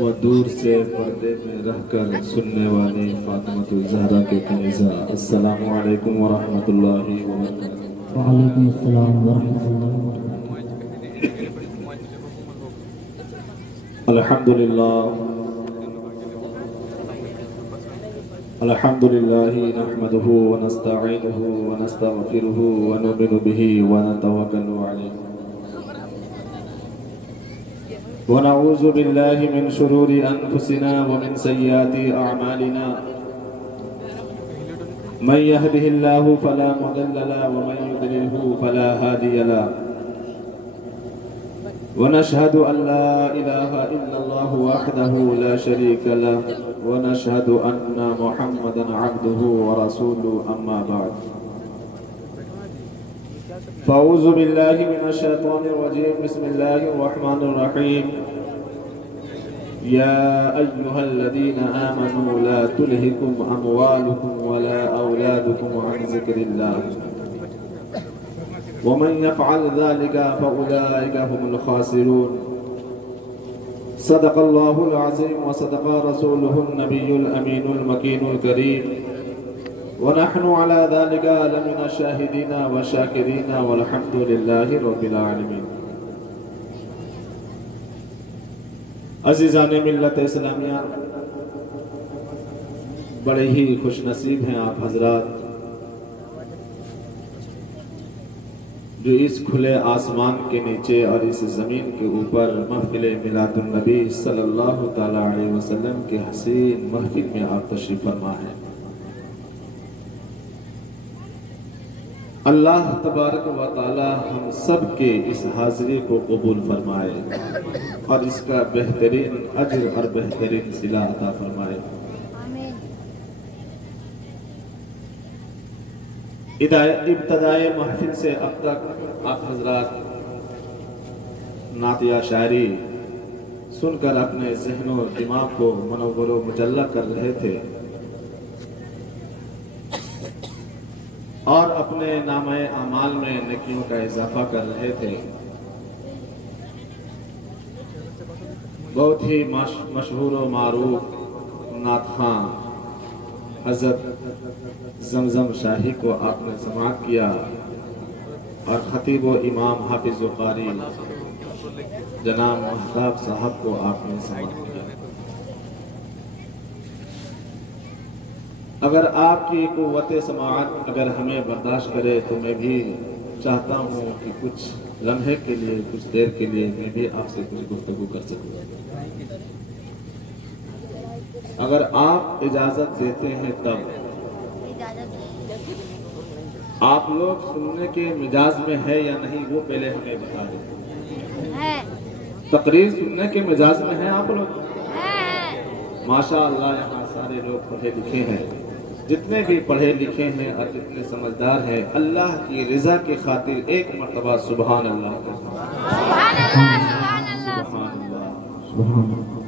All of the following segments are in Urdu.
وہ دور سے پردے میں رہ کر سننے والی فاطمہ الزہرا کے کنیزہ، السلام علیکم ورحمۃ اللہ وبرکاتہ۔ وعلیکم السلام ورحمۃ اللہ وبرکاتہ۔ الحمد للہ نحمده ونستعینه ونستغفره ونؤمن به ونتوکل علیہ ونعوذ باللہ من شرور انفسنا ومن سیئات اعمالنا من يهده الله فلا مضل له ومن يضلل فلا هادي له ونشهد أن لا إله إلا الله وحده لا شريك له ونشهد أن محمدا عبده ورسوله أما بعد فأعوذ بالله من الشيطان الرجيم بسم الله الرحمن الرحيم يا أيها الذين آمنوا لا تلهكم أموالكم ولا أولادكم عن ذكر الله ومن يفعل ذلك فأولئك هم الخاسرون صدق الله العظيم وصدق رسوله النبي الأمين المكين الكريم ونحن على ذلك لمن الشاهدين والشاكرين والحمد لله رب العالمين۔ عزیزان ملت اسلامیہ، بڑے ہی خوش نصیب ہیں آپ حضرات جو اس کھلے آسمان کے نیچے اور اس زمین کے اوپر محفل میلاد النبی صلی اللہ تعالی علیہ وسلم کے حسین محفل میں آپ تشریف فرما ہیں۔ اللہ تبارک و تعالی ہم سب کے اس حاضری کو قبول فرمائے اور اس کا بہترین اجر اور بہترین صلہ عطا فرمائے۔ ابتدائے محفل سے اب تک آپ حضرات نعت یا شاعری سن کر اپنے ذہن و دماغ کو منور و مجلہ کر رہے تھے اور اپنے نامہ اعمال میں نیکیوں کا اضافہ کر رہے تھے۔ بہت ہی مشہور و معروف نعت خواں حضرت زمزم شاہی کو آپ نے سماعت کیا اور خطیب و امام حافظ و قاری جناب مہتاب صاحب کو آپ نے سماعت کیا۔ اگر آپ کی قوت سماعت اگر ہمیں برداشت کرے تو میں بھی چاہتا ہوں کہ کچھ لمحے کے لیے، کچھ دیر کے لیے میں بھی آپ سے کچھ گفتگو کر سکوں۔ اگر آپ اجازت دیتے ہیں تب آپ لوگ سننے کے مزاج میں ہے یا نہیں وہ پہلے ہمیں بتا دیں۔ تقریر سننے کے مزاج میں ہیں آپ لوگ؟ ماشاء اللہ یہاں سارے لوگ پڑھے لکھے ہیں، جتنے بھی پڑھے لکھے ہیں اور جتنے سمجھدار ہیں، اللہ کی رضا کی خاطر ایک مرتبہ سبحان اللہ سبحان اللہ۔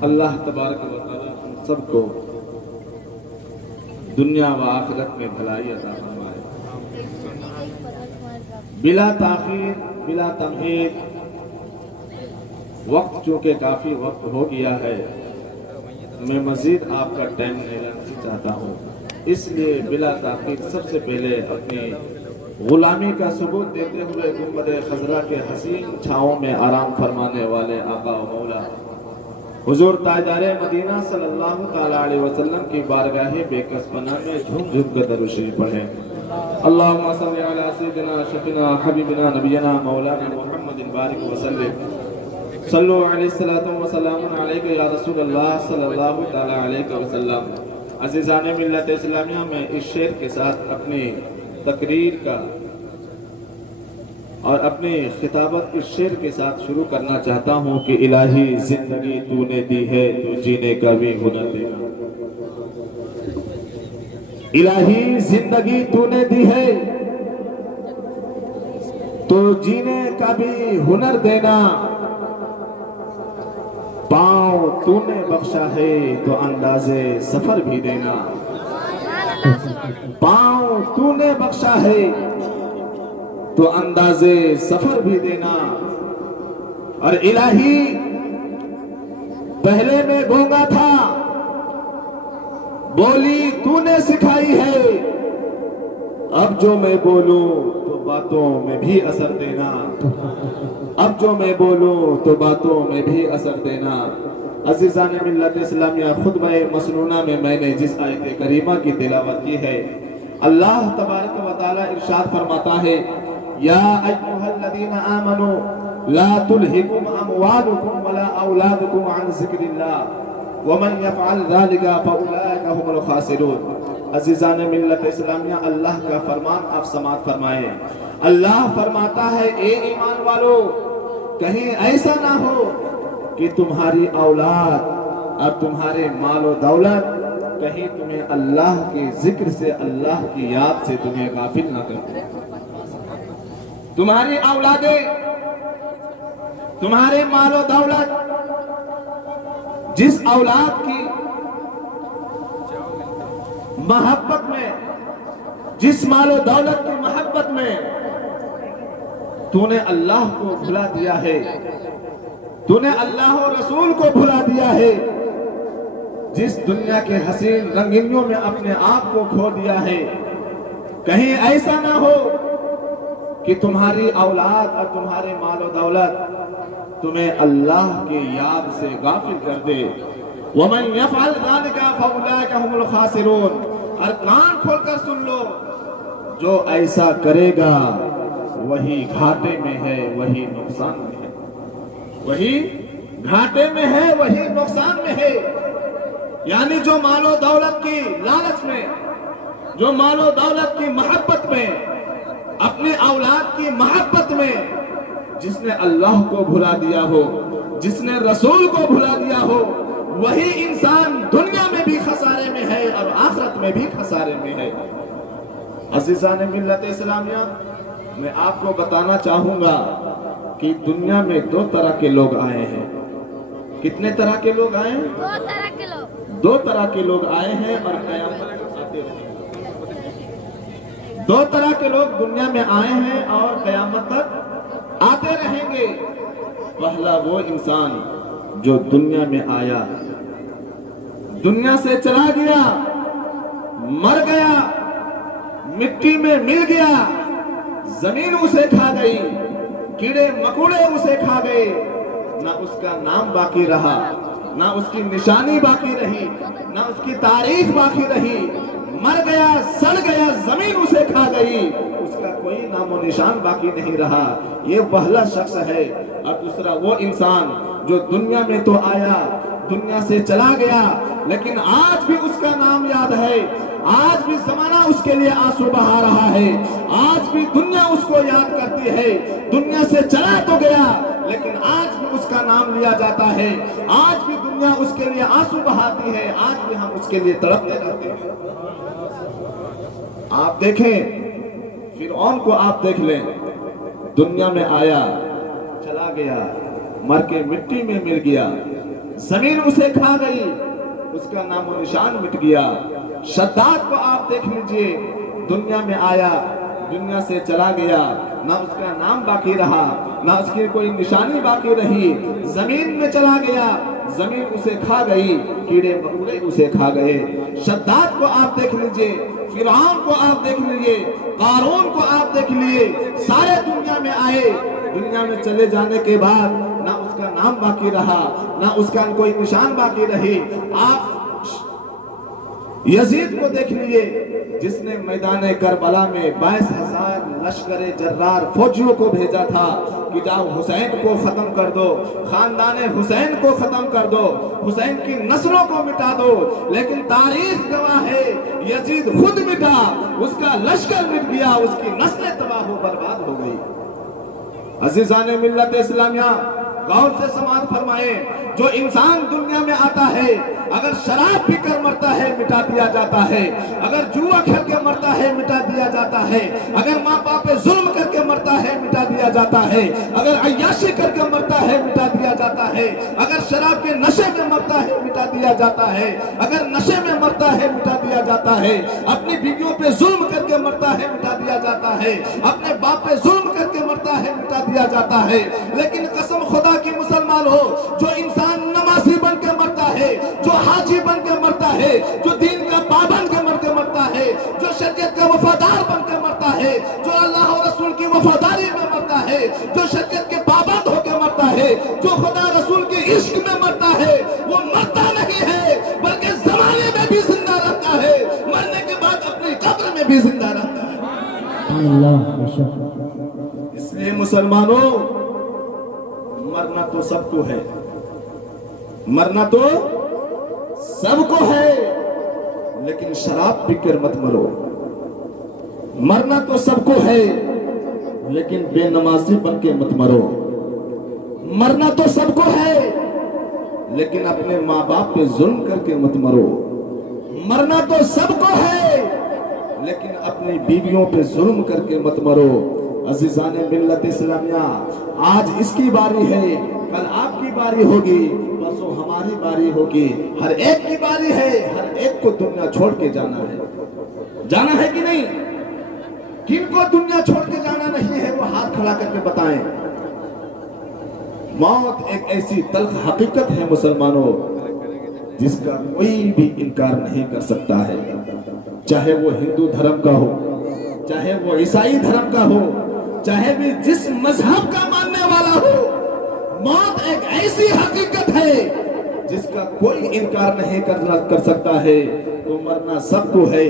اللہ تبارک و تعالی ہم سب کو دنیا و آخرت میں بھلائی عطا فرمائے۔ بلا تاخیر بلا تمہید، وقت چونکہ کافی وقت ہو گیا ہے، میں مزید آپ کا ٹائم نہیں لینا چاہتا ہوں، اس لیے بلا تاخیر سب سے پہلے اپنی غلامی کا ثبوت دیتے ہوئے گنبد خضرا کے حسین چھاؤں میں آرام فرمانے والے آقا و مولا حضور تاجدار مدینہ صلی اللہ تعالی علیہ وسلم کی بارگاہ بے کس پناہ میں جھوم جھوم کر درود شریف پڑھیں۔ اللہم صلی علی سیدنا شفینا حبیبنا نبینا مولانا محمد بارک وسلم صلو علیہ الصلوۃ والسلام علیک یا رسول اللہ صلی اللہ تعالی علیہ وسلم۔ عزیزان ملت اسلامیہ، میں اس شعر کے ساتھ اپنی تقریر کا اور اپنی خطابت اس شعر کے ساتھ شروع کرنا چاہتا ہوں کہ الہی زندگی تو نے دی ہے تو جینے کا بھی ہنر دینا۔ الہی زندگی تو نے دی ہے تو جینے کا بھی ہنر دینا، پاؤں تو نے بخشا ہے تو اندازے سفر بھی دینا، پاؤں تو نے بخشا ہے تو اندازے سفر بھی دینا، اور الہی پہلے میں گونگا تھا، بولی تو نے سکھائی ہے، اب جو میں بولوں تو باتوں میں بھی اثر دینا، اب جو میں بولوں تو باتوں میں بھی اثر دینا۔ عزیزان ملت اسلامیہ، خطبہ مسنونہ میں میں نے جس آیت کریمہ کی تلاوت کی ہے، اللہ تبارک و تعالی ارشاد فرماتا ہے، یا ایھا الذین آمنوا لا تلہکم اموالکم ولا اولادکم عن ذکر اللہ ومن یفعل ذلک فاولئک هم الخاسرون۔ عزیزان ملت اسلامیہ، اللہ کا فرمان آپ سماعت فرمائیں۔ اللہ فرماتا ہے، اے ایمان والو، کہیں ایسا نہ ہو کہ تمہاری اولاد اور تمہارے مال و دولت کہیں تمہیں اللہ کے ذکر سے، اللہ کی یاد سے تمہیں غافل نہ کر دے۔ تمہاری اولادیں، تمہارے مال و دولت، جس اولاد کی محبت میں، جس مال و دولت کی محبت میں تو نے اللہ کو بھلا دیا ہے، تو نے اللہ و رسول کو بھلا دیا ہے، جس دنیا کے حسین رنگینیوں میں اپنے آپ کو کھو دیا ہے، کہیں ایسا نہ ہو کہ تمہاری اولاد اور تمہارے مال و دولت تمہیں اللہ کے یاد سے غافل کر دے۔ وَمَنْ يَفْعَلْ ذَلِكَ فَأُولَئِكَ هُمُ الْخَاسِرُونَ۔ اور کان کھول کر سن لو، جو ایسا کرے گا وہی گھاٹے میں ہے، وہی نقصان میں ہے، وہی گھاٹے میں ہے، وہی نقصان میں ہے۔ یعنی جو مال و دولت کی لالچ میں، جو مال و دولت کی محبت میں، اپنی اولاد کی محبت میں جس نے اللہ کو بھلا دیا ہو، جس نے رسول کو بھلا دیا ہو، وہی انسان دنیا میں بھی خسارے میں ہے اور آخرت میں بھی خسارے میں ہے۔ عزیزان ملت اسلامیہ، میں آپ کو بتانا چاہوں گا کہ دنیا میں دو طرح کے لوگ آئے ہیں۔ کتنے طرح کے لوگ آئے ہیں؟ دو طرح کے لوگ، دو طرح کے لوگ آئے ہیں اور قیامت تک آتے رہیں گے۔ دو طرح کے لوگ دنیا میں آئے ہیں اور قیامت تک آتے رہیں گے۔ پہلا وہ انسان جو دنیا میں آیا، دنیا سے چلا گیا، مر گیا، مٹی میں مل گیا، زمین اسے کھا گئی، کیڑے مکوڑے اسے کھا گئے، نہ اس کا نام باقی رہا، نہ اس کی نشانی باقی رہی، نہ اس کی تاریخ باقی رہی، مر گیا، سڑ گیا، زمین اسے کھا گئی، اس کا کوئی نام و نشان باقی نہیں رہا۔ یہ پہلا شخص ہے۔ اور دوسرا وہ انسان جو دنیا میں تو آیا، دنیا سے چلا گیا، لیکن آج بھی اس کا نام یاد ہے، آج بھی زمانہ اس کے لیے آنسو بہا رہا ہے، آج بھی دنیا اس کو یاد کرتی ہے۔ دنیا سے چلا تو گیا لیکن آج بھی اس کا نام لیا جاتا ہے، آج بھی دنیا اس کے لیے آنسو بہاتی ہے، آج بھی ہم اس کے لیے تڑپتے رہتے ہیں۔ آپ دیکھیں فرعون کو، آپ دیکھ لیں، دنیا میں آیا، چلا گیا، مر کے مٹی میں مل گیا، زمین اسے کھا گئی، اس کا نام و نشان مٹ گیا۔ شداد کو آپ دیکھ لیجئے، دنیا میں آیا، دنیا سے چلا گیا، نہ اس کا نام باقی رہا، نہ اس کی کوئی نشانی باقی رہی، زمین میں چلا گیا، زمین اسے کھا گئی، کیڑے مکوڑے اسے کھا گئے۔ شداد کو آپ دیکھ لیجئے، فرعون کو آپ دیکھ لیجئے، قارون کو آپ دیکھ لیجئے، سارے دنیا میں آئے، دنیا میں چلے جانے کے بعد نہ اس کا نام باقی رہا، نہ اس کا کوئی نشان باقی رہی۔ آپ یزید کو دیکھ لیجئے، جس نے میدان کربلا میں 22,000 لشکر جرار فوجیوں کو بھیجا تھا کہ جاؤ حسین کو ختم کر دو، خاندان حسین کو ختم کر دو، حسین کی نسلوں کو مٹا دو، لیکن تاریخ گواہ ہے یزید خود مٹا، اس کا لشکر مٹ گیا، اس کی نسلیں تباہ و برباد ہو گئی۔ عزیزان ملت اسلامیہ، غور سے سماعت فرمائیں، جو انسان دنیا میں آتا ہے، اگر شراب پی کر مرتا ہے مٹا دیا جاتا ہے، اگر جوا کھیل کے مرتا ہے مٹا دیا جاتا ہے، اگر ماں باپ پہ ظلم کر کے مرتا ہے مٹا دیا جاتا ہے، اگر عیاشی کر کے مرتا ہے مٹا دیا جاتا ہے، اگر شراب کے نشے میں مرتا ہے مٹا دیا جاتا ہے، اگر نشے میں مرتا ہے مٹا دیا جاتا ہے، اپنی بیویوں پہ ظلم کر کے مرتا ہے مٹا دیا جاتا ہے، اپنے باپ پہ ظلم کر کے مرتا ہے مٹا دیا جاتا ہے۔ لیکن قسم خدا کی مسلمان ہو، جو انسان نمازی بن کے ہے, جو حاجی بن کے مرتا ہے, جو دین کا پابند کے مر کے مرتا ہے, جو شریعت کا وفادار بن کے مرتا ہے, جو اللہ اور رسول کی وفاداری میں مرتا ہے, جو شریعت کے پابند ہو کے مرتا ہے, جو خدا رسول کے عشق میں مرتا ہے, وہ مرتا نہیں ہے بلکہ زمانے میں بھی زندہ رہتا ہے, مرنے کے بعد اپنی قبر میں بھی زندہ رہتا ہے. اللہ بے شک. اس لیے مسلمانوں, مرنا تو سب کو ہے, مرنا تو سب کو ہے, لیکن شراب پی کر مت مرو. مرنا تو سب کو ہے, لیکن بے نمازی بن کے مت مرو. مرنا تو سب کو ہے, لیکن اپنے ماں باپ پہ ظلم کر کے مت مرو. مرنا تو سب کو ہے, لیکن اپنی بیویوں پہ ظلم کر کے مت مرو. عزیزان ملت اسلامیہ, آج اس کی باری ہے, کل آپ کی باری ہوگی, پرسوں ہماری باری ہوگی, ہر ایک کی باری ہے. ہر ایک کو دنیا چھوڑ کے جانا ہے. جانا ہے کہ نہیں؟ کن کو دنیا چھوڑ کے جانا نہیں ہے وہ ہاتھ کھڑا کر کے بتائیں. موت ایک ایسی تلخ حقیقت ہے مسلمانوں, جس کا کوئی بھی انکار نہیں کر سکتا ہے. چاہے وہ ہندو دھرم کا ہو, چاہے وہ عیسائی دھرم کا ہو, چاہے بھی جس مذہب کا ماننے والا ہو, موت ایک ایسی حقیقت ہے جس کا کوئی انکار نہیں کر سکتا ہے. تو مرنا سب کو ہے.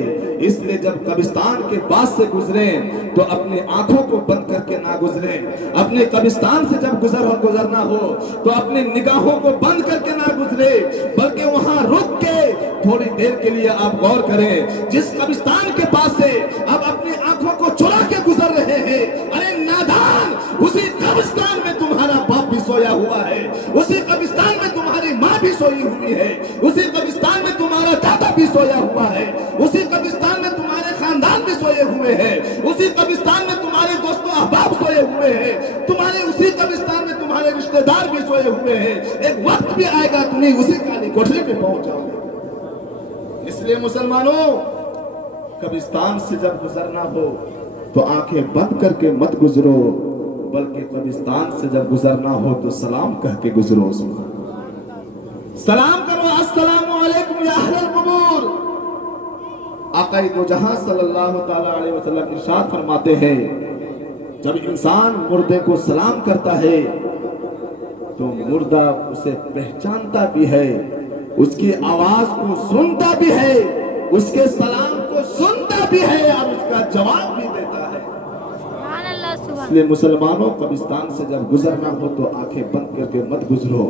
اس لیے جب قبرستان کے پاس سے گزریں تو اپنی آنکھوں کو بند کر کے نہ گزریں. اپنے قبرستان سے جب گزرنا ہو تو اپنی نگاہوں کو بند کر کے نہ گزرے, بلکہ وہاں رک کے تھوڑی دیر کے لیے آپ غور کریں. جس قبرستان کے پاس سے آپ اپنی آنکھوں کو چرا کے گزر رہے ہیں, ارے نادان, اسی قبرستان میں تمہارا باپ بھی سویا ہوا ہے, اسی قبرستان میں تمہاری ماں بھی سوئی ہوئی ہے, اسی قبرستان میں تمہارا دادا بھی سویا ہوا ہے, اسی قبرستان میں تمہارے خاندان بھی سوئے ہوئے ہیں, اسی قبرستان میں تمہارے دوست و احباب سوئے ہوئے ہیں, تمہارے اسی قبرستان میں تمہارے رشتہ دار بھی سوئے ہوئے ہیں. ایک وقت بھی آئے گا تمہیں اسی کالی کوٹھری پہ پہنچ جاؤ گے. اس لیے مسلمانوں, قبرستان سے جب گزرنا ہو تو آنکھیں بند کر کے مت گزرو, بلکہ قبرستان سے جب گزرنا ہو تو سلام کہہ کے گزرو. سلام کرو, السلام علیکم یا اہل القبور. آقا دو جہاں صلی اللہ تعالی علیہ وسلم ارشاد فرماتے ہیں, جب انسان مردے کو سلام کرتا ہے تو مردہ اسے پہچانتا بھی ہے, اس کی آواز کو سنتا بھی ہے, اس کے سلام کو سنتا بھی ہے اور اس کا جواب بھی دیتا ہے. اس لیے مسلمانوں, قبرستان سے جب گزرنا ہو تو آنکھیں بند کر کے مت گزرو,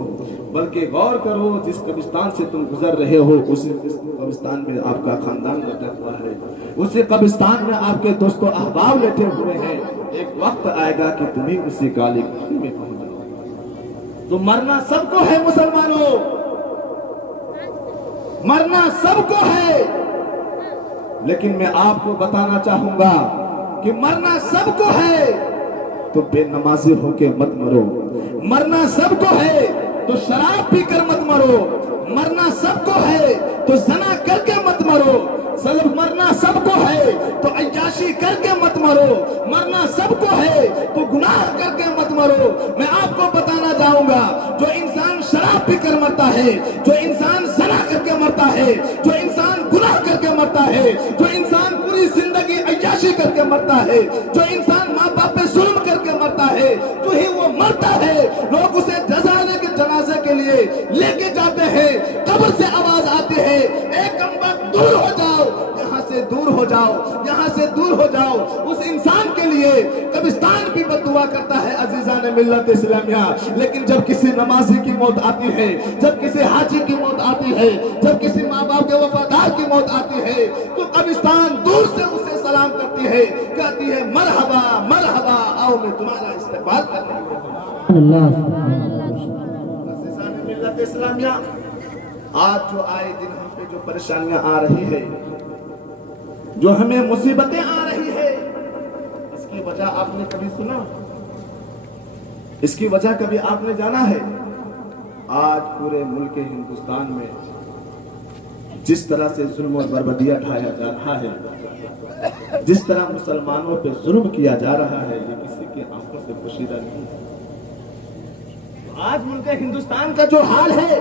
بلکہ غور کرو جس قبرستان سے تم گزر رہے ہو اسی قبرستان میں آپ کا خاندان بیٹھا ہوا ہے, اسی قبرستان میں آپ کے دوست و احباب بیٹھے ہوئے ہیں. ایک وقت آئے گا کہ تمہیں اسی کالی کوٹھی میں پہنچ جاؤ. تو مرنا سب کو ہے مسلمانوں, مرنا سب کو ہے, لیکن میں آپ کو بتانا چاہوں گا کہ مرنا سب کو ہے تو بے نمازی ہو کے مت مرو. مرنا سب کو ہے تو شراب پی کر مت مرو. مرنا سب کو ہے تو زنا کر کے مت مرو. مرنا سب کو ہے تو عیاشی کر کے مت مرو. مرنا سب کو ہے تو گناہ کر کے مت مرو. میں آپ کو بتانا چاہوں گا, جو انسان شراب پی کر مرتا ہے, جو انسان زنا کر کے مرتا ہے, جو انسان گناہ کر کے مرتا ہے, جو انسان پوری زندگی عیاشی کر کے مرتا ہے, جو انسان ماں باپ پہ ظلم کر کے مرتا ہے, جو ہی وہ مرتا ہے لوگ اسے جنازے کے لیے لے کے جاتے ہیں, قبر سے آواز آتی ہے, اے کمبخت دور ہو جاؤ, یہاں سے دور ہو جاؤ, یہاں سے دور ہو جاؤ. اس انسان کے لیے قبرستان بھی بد دعا کرتا ہے عزیزان ملت اسلامیہ. لیکن جب کسی نمازی کی موت آتی ہے, جب کسی حاجی کی موت آتی ہے, جب کسی ماں باپ کے وفادار کی موت آتی ہے, تو قبرستان دور سے اسے سلام کرتی ہے, کہتی ہے مرحبا مرحبا, آؤ میں تمہارا استقبال کرنے کے لیے. عزیزان ملت اسلامیہ, آج جو آئے دن ہم پہ جو پریشانیاں آ رہی ہے, جو ہمیں مصیبتیں آ رہی ہے, اس کی وجہ آپ نے کبھی سنا؟ اس کی وجہ کبھی آپ نے جانا ہے؟ آج پورے ملک ہندوستان میں جس طرح سے ظلم اور بربدیہ ڈھایا جا رہا ہے, جس طرح مسلمانوں پہ ظلم کیا جا رہا ہے, یہ کسی کی آنکھوں سے پوشیدہ نہیں ہے. آج ملک ہندوستان کا جو حال ہے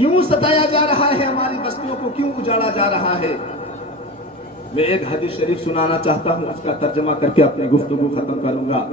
کیوں ستایا جا رہا ہے، ہماری بستیوں کو کیوں اجاڑا جا رہا ہے؟ میں ایک حدیث شریف سنانا چاہتا ہوں، اس کا ترجمہ کر کے اپنی گفتگو ختم کروں گا۔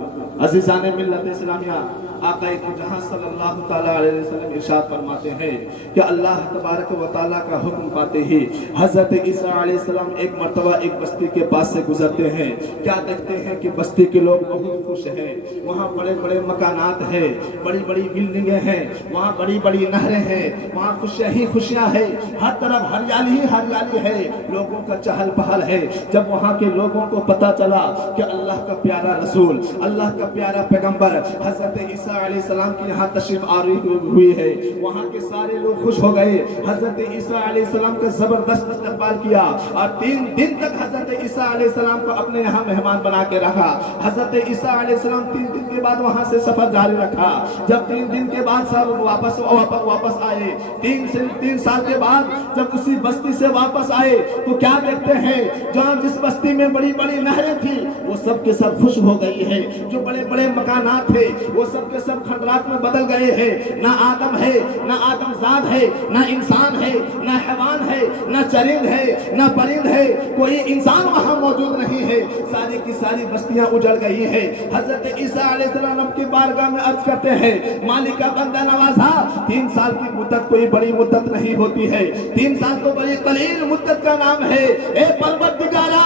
عزیزان ملت اسلامیہ، آقا جہاں صلی اللہ تعالیٰ علیہ وسلم ارشاد فرماتے ہیں کہ اللہ تبارک و تعالیٰ کا حکم پاتے ہی حضرت عیسیٰ علیہ السلام ایک مرتبہ ایک بستی کے پاس سے گزرتے ہیں۔ کیا دیکھتے ہیں کہ بستی کے لوگ بہت خوش ہیں، وہاں بڑے بڑے مکانات ہیں، بڑی بڑی بلڈنگیں ہیں، وہاں بڑی بڑی نہریں ہیں، وہاں خوشیاں ہی خوشیاں ہیں، ہر طرف ہریالی ہی ہریالی ہے، لوگوں کا چہل پہل ہے۔ جب وہاں کے لوگوں کو پتا چلا کہ اللہ کا پیارا رسول، اللہ کا پیارا پیغمبر حضرت عیسیٰ علیہ السلام کی یہاں تشریف آوری ہوئی ہے، وہاں کے سارے لوگ خوش ہو گئے۔ حضرت عیسیٰ علیہ السلام کا زبردست استقبال کیا اور 3 دن تک حضرت عیسیٰ علیہ السلام کو اپنے یہاں مہمان بنا کے رکھا۔ حضرت عیسیٰ علیہ السلام 3 دن کے بعد وہاں سے سفر جاری رکھا۔ جب 3 دن کے بعد سب واپس آئے، 3 سال کے بعد جب اسی بستی سے واپس آئے تو کیا دیکھتے ہیں، جہاں جس بستی میں بڑی بڑی نہریں تھیں وہ سب کے سب خوش ہو گئی ہے، جو بڑے بڑے مکانات تھے وہ سب کے سب کھنڈرات میں بدل گئے ہیں۔ نہ آدم ہے، نہ آدم زاد ہے، نہ انسان ہے، نہ حیوان ہے، نہ چرند ہے، نہ پرند ہے، کوئی انسان وہاں موجود نہیں ہے، ساری کی ساری بستیاں اجڑ گئی ہے۔ حضرت عیسیٰ علیہ السلام کی بارگاہ میں عرض کرتے ہیں، مالک کا بندہ نوازا، 3 سال کی مدت کوئی بڑی مدت نہیں ہوتی ہے، 3 سال تو بڑی قلیل مدت کا نام ہے۔ اے پروردگارا،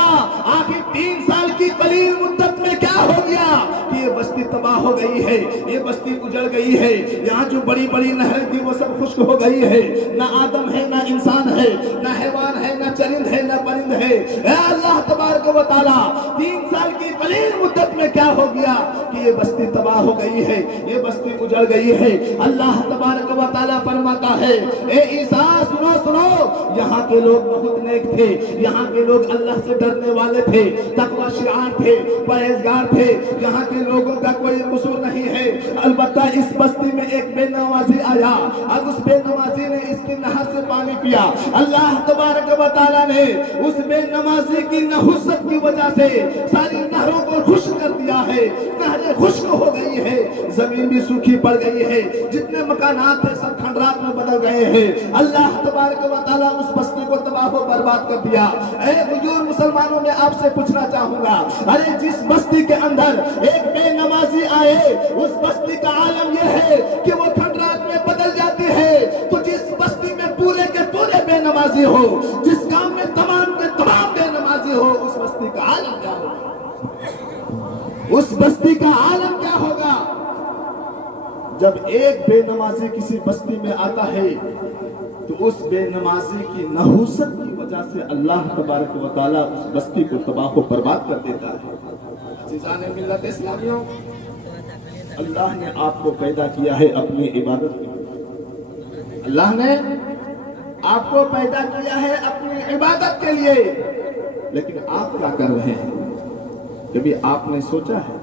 آخر 3 سال کی قلیل مدت میں کیا ہو گیا کہ یہ بستی تباہ ہو گئی ہے، یہ بستی اجڑ گئی ہے، یہاں جو بڑی بڑی نہریں تھی وہ سب خشک ہو گئی ہے، نہ آدم ہے، نہ انسان ہے، نہ حیوان ہے، نہ چرند ہے، نہ پرند ہے۔ اے اللہ تبارک و تعالیٰ، 3 سال کی قلیل مدت میں کیا ہو گیا کہ یہ بستی تباہ ہو گئی ہے، یہ بستی اجڑ گئی ہے۔ اللہ تبارک و تعالیٰ فرماتا ہے، اے عیسیٰ سنو سنو، یہاں کے لوگ بہت نیک تھے، یہاں کے لوگ اللہ سے ڈرنے والے تھے، تقوی شعار تھے، پرہیزگار تھے، یہاں کے لوگوں کا کوئی قصور نہیں ہے۔ البتہ اس بستی میں ایک بے نمازی آیا، اب اس بے نمازی نے اس کی نہر سے پانی پیا، اللہ تبارک و تعالیٰ نے اس بے نمازی کی نحوست کی وجہ سے ساری نہروں کو خشک کر دیا ہے، نہریں خشک ہو گئی ہے، زمین بھی سوکھی پڑ گئی ہے، جتنے مکانات تھے سب کھنڈرات میں بدل گئے ہیں۔ اللہ تبارک و تعالیٰ اس بستی کو تباہ و برباد کر دیا۔ اے حضور مسلمانوں، میں آپ سے پوچھنا چاہوں گا، ارے جس بستی کے اندر ایک بے نمازی آئے، اس بستی کا عالم یہ ہے کہ وہ کھنڈرات میں بدل جاتی ہے، تو جس بستی میں پورے کے پورے بے نمازی ہو، جس گاؤں میں تمام کے تمام بے نمازی ہو، اس بستی کا عالم کیا ہوگا؟ اس بستی کا عالم کیا ہوگا؟ جب ایک بے نمازی کسی بستی میں آتا ہے تو اس بے نمازی کی نحوست کی وجہ سے اللہ تبارک و تعالیٰ اس بستی کو تباہ و برباد کر دیتا ہے۔ عزیزان ملت اسلامیہ، اللہ نے آپ کو پیدا کیا ہے اپنی عبادت کے لیے، اللہ نے آپ کو پیدا کیا ہے اپنی عبادت کے لیے، لیکن آپ کیا کر رہے ہیں؟ کبھی آپ نے سوچا ہے؟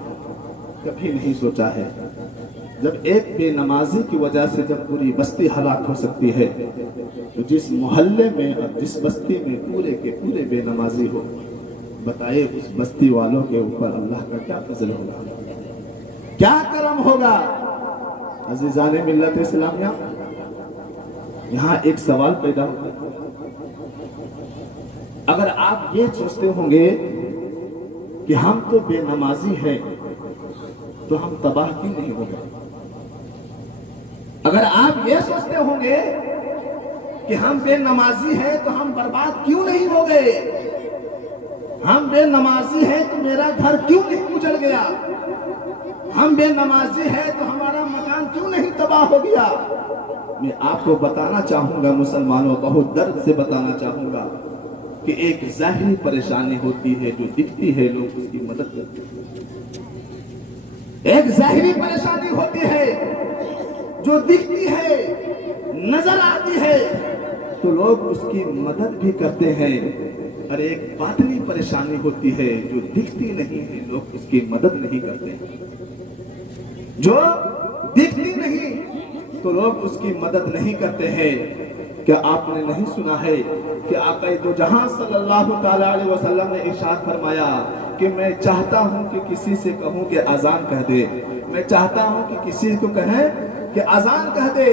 کبھی نہیں سوچا ہے۔ جب ایک بے نمازی کی وجہ سے جب پوری بستی ہلاک ہو سکتی ہے تو جس محلے میں اور جس بستی میں پورے کے پورے بے نمازی ہو، بتائیے اس بستی والوں کے اوپر اللہ کا کیا فضل ہوگا، کیا کرم ہوگا؟ عزیزان ملت اسلامیہ، یہاں ایک سوال پیدا ہوتا ہے، اگر آپ یہ سوچتے ہوں گے کہ ہم تو بے نمازی ہیں تو ہم تباہ کیوں نہیں ہوں گے؟ اگر آپ یہ سوچتے ہوں گے کہ ہم بے نمازی ہیں تو ہم برباد کیوں نہیں ہو گئے، ہم بے نمازی ہیں تو میرا گھر کیوں نہیں اجڑ گیا، ہم بے نمازی ہیں تو ہمارا مکان کیوں نہیں تباہ ہو گیا، میں آپ کو بتانا چاہوں گا مسلمانوں، بہت درد سے بتانا چاہوں گا کہ ایک ظاہری پریشانی ہوتی ہے جو دکھتی ہے، لوگ اس کی مدد کرتے ہیں۔ ایک ظاہری پریشانی ہوتی ہے جو دکھتی ہے، نظر آتی ہے، تو لوگ اس کی مدد بھی کرتے ہیں، اور ایک باطنی پریشانی ہوتی ہے جو دکھتی نہیں ہے، لوگ اس کی مدد نہیں کرتے، جو دکھتی نہیں تو لوگ اس کی مدد نہیں کرتے ہیں۔ کیا آپ نے نہیں سنا ہے کہ آقا دو جہاں صلی اللہ تعالیٰ علیہ وسلم نے ارشاد فرمایا کہ میں چاہتا ہوں کہ کسی سے کہوں کہ اذان کہہ دے، میں چاہتا ہوں کہ کسی کو کہیں کہ اذان کہہ دے،